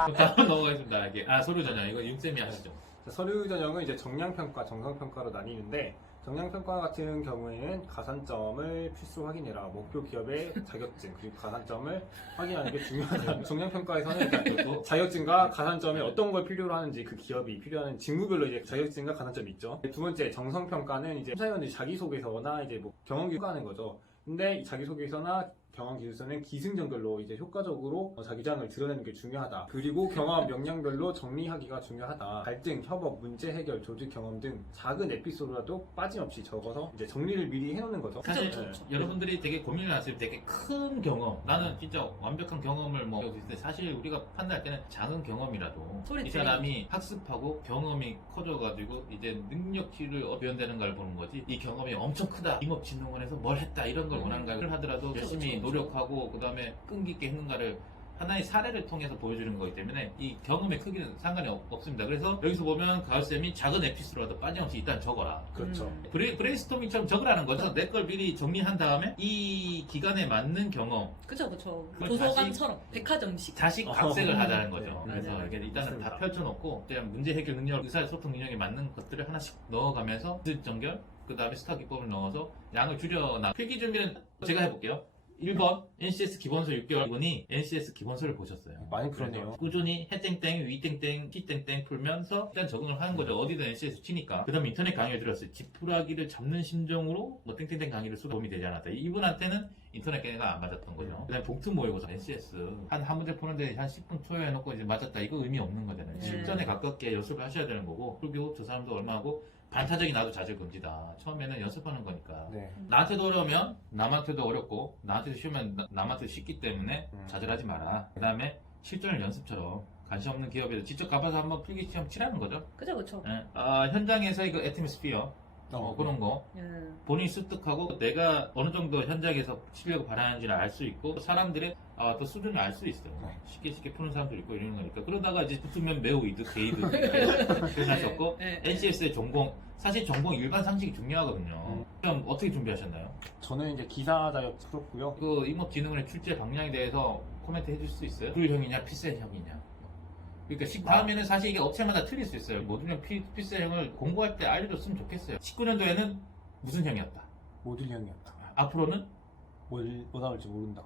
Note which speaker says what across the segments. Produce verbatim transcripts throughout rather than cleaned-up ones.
Speaker 1: 다음 넘어가겠습니다. 이게 아 서류 전형 이거 윤쌤이 하시죠.
Speaker 2: 자, 서류 전형은 이제 정량평가, 정성평가로 나뉘는데 정량평가 같은 경우에는 가산점을 필수 확인해라. 목표 기업의 자격증 그리고 가산점을 확인하는 게 중요하다. 정량평가에서는 그러니까 자격증과 가산점에 어떤 걸 필요로 하는지 그 기업이 필요한 직무별로 이제 자격증과 가산점이 있죠. 두 번째 정성평가는 이제 심사위원들이 자기소개서나 이제 뭐 경험기록 하는 거죠. 근데 이 자기소개서나 경험기술서는 기승전결로 이제 효과적으로 자기장을 드러내는 게 중요하다. 그리고 경험 역량별로 정리하기가 중요하다. 갈등, 협업, 문제 해결, 조직 경험 등 작은 에피소드라도 빠짐없이 적어서 이제 정리를 미리 해놓는 거죠.
Speaker 1: 사실
Speaker 3: 그쵸, 그쵸.
Speaker 1: 여러분들이 되게 고민을 하실 때 되게 큰 경험, 나는 진짜 완벽한 경험을 뭐 여기 있을 때 사실 우리가 판단할 때는 작은 경험이라도
Speaker 3: 소리
Speaker 1: 이 사람이 학습하고 경험이 커져가지고 이제 능력치를 표현되는 걸 보는 거지. 이 경험이 엄청 크다. 임업진흥원에서 뭘 했다 이런 걸
Speaker 3: 음.
Speaker 1: 원하는 걸 하더라도
Speaker 3: 그쵸,
Speaker 1: 열심히
Speaker 3: 그쵸, 그쵸.
Speaker 1: 노력하고 그 다음에 끈기 있게 했는가를 하나의 사례를 통해서 보여주는 거기 때문에 이 경험의 크기는 상관이 없, 없습니다. 그래서 여기서 보면 가을쌤이 작은 에피소드라도 빠짐없이 일단 적어라.
Speaker 2: 그렇죠.
Speaker 3: 음.
Speaker 1: 브레, 브레인스토밍처럼 적으라는 거죠. 내 걸 미리 정리한 다음에 이 기간에 맞는 경험,
Speaker 3: 그쵸 그쵸.
Speaker 1: 그걸
Speaker 3: 도서관처럼 백화점식.
Speaker 1: 자식
Speaker 2: 어,
Speaker 1: 각색을
Speaker 2: 음,
Speaker 1: 하자는
Speaker 2: 네,
Speaker 1: 거죠.
Speaker 3: 맞아요.
Speaker 1: 그래서 이게 일단은 다
Speaker 2: 맞습니다.
Speaker 1: 펼쳐놓고 그냥 문제 해결 능력, 의사소통 능력에 맞는 것들을 하나씩 넣어가면서 기술전결, 그 다음에 스타 기법을 넣어서 양을 줄여나. 필기 준비는 제가 해볼게요. 일 번 엔씨에스 기본서 육 개월 분이 엔씨에스 기본서를 보셨어요.
Speaker 2: 많이 풀었네요.
Speaker 1: 그래서 꾸준히 해땡땡, 위땡땡, 티땡땡 풀면서 일단 적응을 하는 거죠. 어디든 엔씨에스 치니까. 그 다음에 인터넷 강의를 들었어요. 지푸라기를 잡는 심정으로 뭐 땡땡땡 강의를 쓰다 도움이 되지 않았다. 이분한테는 인터넷 강의가 안 맞았던 거죠. 그 다음에 봉투 모의고사 엔씨에스 한 한 문제 푸는데 한 십 분 투여해놓고 이제 맞았다. 이거 의미 없는 거잖아요.
Speaker 3: 네.
Speaker 1: 실전에 가깝게 연습을 하셔야 되는 거고. 그리고 저 사람도 얼마 하고 반타적이 나도 자질금지다. 처음에는 연습하는 거니까.
Speaker 2: 네.
Speaker 1: 나한테도 어려우면 남한테도 어렵고 나한테도 쉬우면 나- 남한테도 쉽기 때문에
Speaker 2: 음.
Speaker 1: 좌절하지 마라. 그 다음에 실전을 연습처럼 관심 없는 기업에도 직접 가봐서 한번 필기 시험 치라는 거죠.
Speaker 3: 그쵸 그쵸.
Speaker 1: 예. 아, 현장에서 이거 애트모스피어 어, 그런 거
Speaker 3: 예.
Speaker 1: 본인이 습득하고 내가 어느 정도 현장에서 실력을 발휘하는지를 알 수 있고 사람들의 아, 또 수준을 알 수 있어요.
Speaker 2: 네.
Speaker 1: 쉽게 쉽게 푸는 사람도 있고 이러는 거니까 그러다가 이제 붙으면 매우 이득, 개이득 이렇게 표현하셨고
Speaker 3: 네, 네.
Speaker 1: 엔씨에스의 전공 사실 전공 일반 상식이 중요하거든요.
Speaker 2: 음.
Speaker 1: 그럼 어떻게 준비하셨나요?
Speaker 2: 저는 이제 기사 자격 풀었고요.
Speaker 1: 그 임업진흥원의 출제 방향에 대해서 코멘트 해줄 수 있어요? 불형이냐 피셀형이냐. 그러니까 시- 다음에는 사실 이게 업체마다 틀릴 수 있어요. 모듈형 피, 피셀형을 공부할 때 알려줬으면 좋겠어요. 십구 년도에는 무슨 형이었다.
Speaker 2: 모듈형이었다.
Speaker 1: 앞으로는
Speaker 2: 뭘, 뭐 나올지 모른다.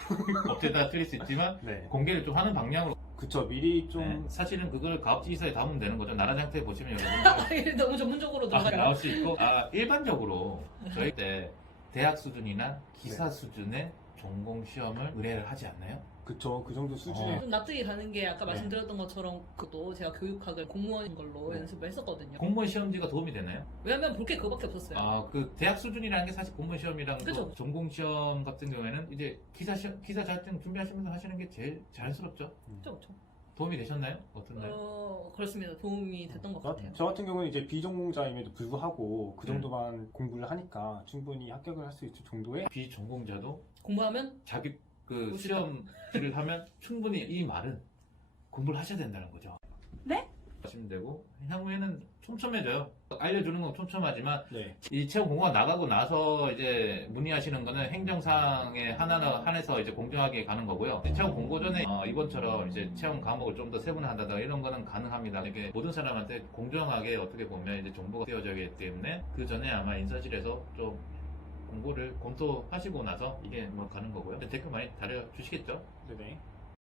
Speaker 1: 업체마다 틀릴 수 있지만
Speaker 2: 네.
Speaker 1: 공개를 좀 하는 방향으로.
Speaker 2: 그쵸. 미리 좀
Speaker 1: 네, 사실은 그걸 가업지휘사에 담으면 되는 거죠. 나라장터에 보시면 여러분들
Speaker 3: 너무 전문적으로
Speaker 1: 아,
Speaker 3: 들어가요.
Speaker 1: 나올 수 있고 아, 일반적으로 저희 때 대학 수준이나 기사 수준의 전공 시험을 의뢰를 하지 않나요?
Speaker 2: 그쵸. 그 정도 수준의
Speaker 1: 어.
Speaker 3: 좀 납득이 가는 게 아까
Speaker 2: 네.
Speaker 3: 말씀드렸던 것처럼 그것도 제가 교육학을 공무원인 걸로
Speaker 2: 네.
Speaker 3: 연습을 했었거든요.
Speaker 1: 공무원 시험지가 도움이 되나요?
Speaker 3: 왜냐면 볼 게 그거밖에 없었어요.
Speaker 1: 아, 그 대학 수준이라는 게 사실 공무원 시험이랑
Speaker 3: 그죠.
Speaker 1: 그 전공 시험 같은 경우에는 이제 기사 시험, 기사 자격증 준비하시면서 하시는 게 제일 자연스럽죠.
Speaker 3: 그쵸 그쵸.
Speaker 1: 도움이 되셨나요? 어떤가요?
Speaker 3: 어 그렇습니다. 도움이 됐던 것 같아요.
Speaker 2: 저 같은 경우는 이제 비전공자임에도 불구하고 그
Speaker 1: 네.
Speaker 2: 정도만 공부를 하니까 충분히 합격을 할 수 있을 정도의
Speaker 1: 비전공자도
Speaker 3: 공부하면
Speaker 1: 자기 그
Speaker 3: 멋있다.
Speaker 1: 시험지를 하면 충분히 이 말은 공부를 하셔야 된다는 거죠.
Speaker 3: 네?
Speaker 1: 하시면 되고 향후에는 촘촘해져요. 알려주는 건 촘촘하지만
Speaker 2: 네.
Speaker 1: 이 채용 공고가 나가고 나서 이제 문의하시는 거는 행정상에 하나 한해서 이제 공정하게 가는 거고요. 채용 공고 전에 어, 이번처럼 이제 채용 과목을 좀 더 세분화한다든가 이런 거는 가능합니다. 이게 모든 사람한테 공정하게 어떻게 보면 이제 정보가 띄워져야 하기 때문에 그 전에 아마 인사실에서 좀 공고를 검토하시고 나서 이게 뭐 가는 거고요. 댓글 많이 달아주시겠죠?
Speaker 2: 네네.